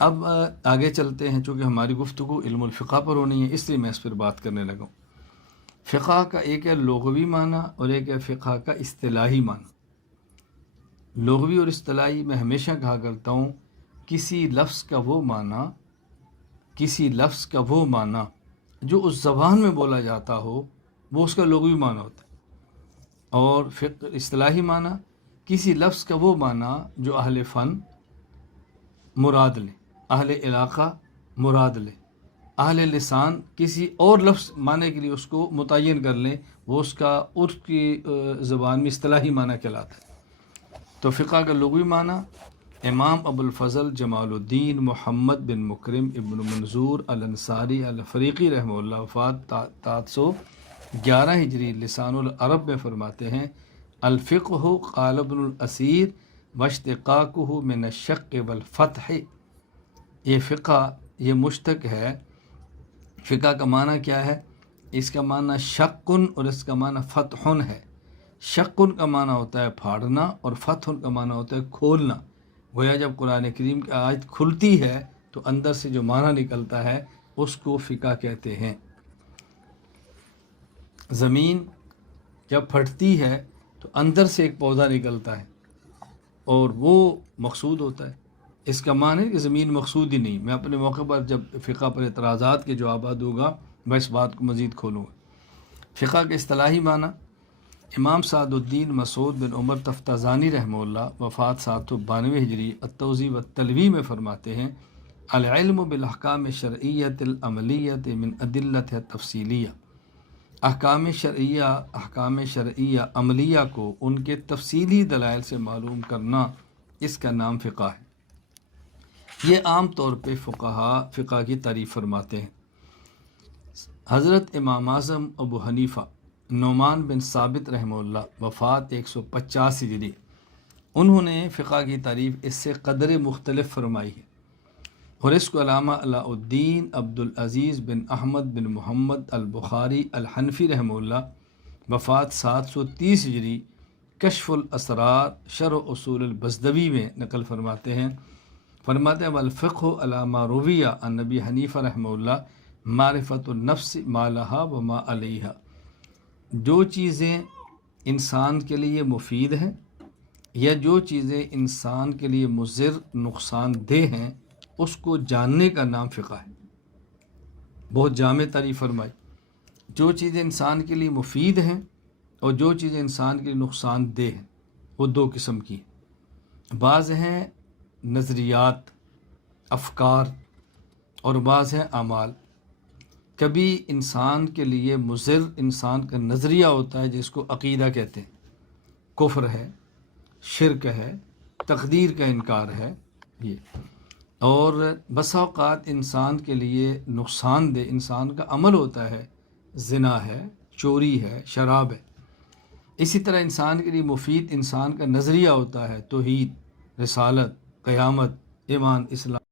اب آگے چلتے ہیں، چونکہ ہماری گفتگو علم الفقہ پر ہونی ہے اس لیے میں اس پر بات کرنے لگا ہوں۔ فقہ کا ایک ہے لغوی معنی اور ایک ہے فقہ کا اصطلاحی معنی۔ لغوی اور اصطلاحی میں ہمیشہ کہا کرتا ہوں کسی لفظ کا وہ معنی جو اس زبان میں بولا جاتا ہو وہ اس کا لغوی معنی ہوتا ہے، اور اصطلاحی معنی کسی لفظ کا وہ معنی جو اہل فن مراد لیں، اہل علاقہ مراد لیں، اہل لسان کسی اور لفظ معنی کے لیے اس کو متعین کر لیں، وہ اس کا عرف کی زبان میں اصطلاحی معنی کہلاتا ہے۔ تو فقہ کا لغوی معنی امام ابو الفضل جمال الدین محمد بن مکرم ابن منظور الانصاری الفریقی رحمہ اللہ وفات 711 ہجری لسان العرب میں فرماتے ہیں الفقہ قال ابن الاسیر واشتقاقہ من الشق والفتح۔ یہ فقہ یہ مشتق ہے۔ فقہ کا معنی کیا ہے؟ اس کا معنی شقن اور اس کا معنی فتحن ہے۔ شقن کا معنی ہوتا ہے پھاڑنا اور فتحن کا معنی ہوتا ہے کھولنا۔ گویا جب قرآن کریم کی آیت کھلتی ہے تو اندر سے جو معنی نکلتا ہے اس کو فقہ کہتے ہیں۔ زمین جب پھٹتی ہے تو اندر سے ایک پودا نکلتا ہے اور وہ مقصود ہوتا ہے۔ اس کا معنی ہے کہ زمین مقصود ہی نہیں۔ میں اپنے موقع پر جب فقہ پر اعتراضات کے جوابات دوں گا میں اس بات کو مزید کھولوں گا۔ فقہ کے اصطلاحی معنی امام سعد الدین مسعود بن عمر تفتازانی رحمہ اللہ وفات 792 ہجری التوضیح والتلویح میں فرماتے ہیں العلم بالاحکام الشرعیۃ العملیۃ من ادلۃ تفصیلیہ۔ احکام شرعیہ عملیہ کو ان کے تفصیلی دلائل سے معلوم کرنا، اس کا نام فقہ ہے۔ یہ عام طور پہ فقہا فقہ کی تعریف فرماتے ہیں۔ حضرت امام اعظم ابو حنیفہ نعمان بن ثابت رحمہ اللہ وفات 150 ہجری، انہوں نے فقہ کی تعریف اس سے قدر مختلف فرمائی ہے، اور اس کو علامہ علاء الدین عبد العزیز بن احمد بن محمد البخاری الحنفی رحمہ اللہ وفات 730 ہجری کشف الاسرار شرح اصول البزدوی میں نقل فرماتے ہیں والفقہ علی ما روی عن نبی حنیفہ رحمہ اللہ معرفت النفس ما لہا و ما علیہا۔ جو چیزیں انسان کے لیے مفید ہیں یا جو چیزیں انسان کے لیے مضر نقصان دہ ہیں اس کو جاننے کا نام فقہ ہے۔ بہت جامع تعریف فرمائی۔ جو چیزیں انسان کے لیے مفید ہیں اور جو چیزیں انسان کے لیے نقصان دہ ہیں وہ دو قسم کی ہیں۔ بعض ہیں نظریات افکار اور بعض ہیں اعمال۔ کبھی انسان کے لیے مضر انسان کا نظریہ ہوتا ہے جس کو عقیدہ کہتے ہیں، کفر ہے، شرک ہے، تقدیر کا انکار ہے یہ، اور بسا اوقات انسان کے لیے نقصان دہ انسان کا عمل ہوتا ہے، زنا ہے، چوری ہے، شراب ہے۔ اسی طرح انسان کے لیے مفید انسان کا نظریہ ہوتا ہے توحید، رسالت، قیامت، ایمان، اسلام۔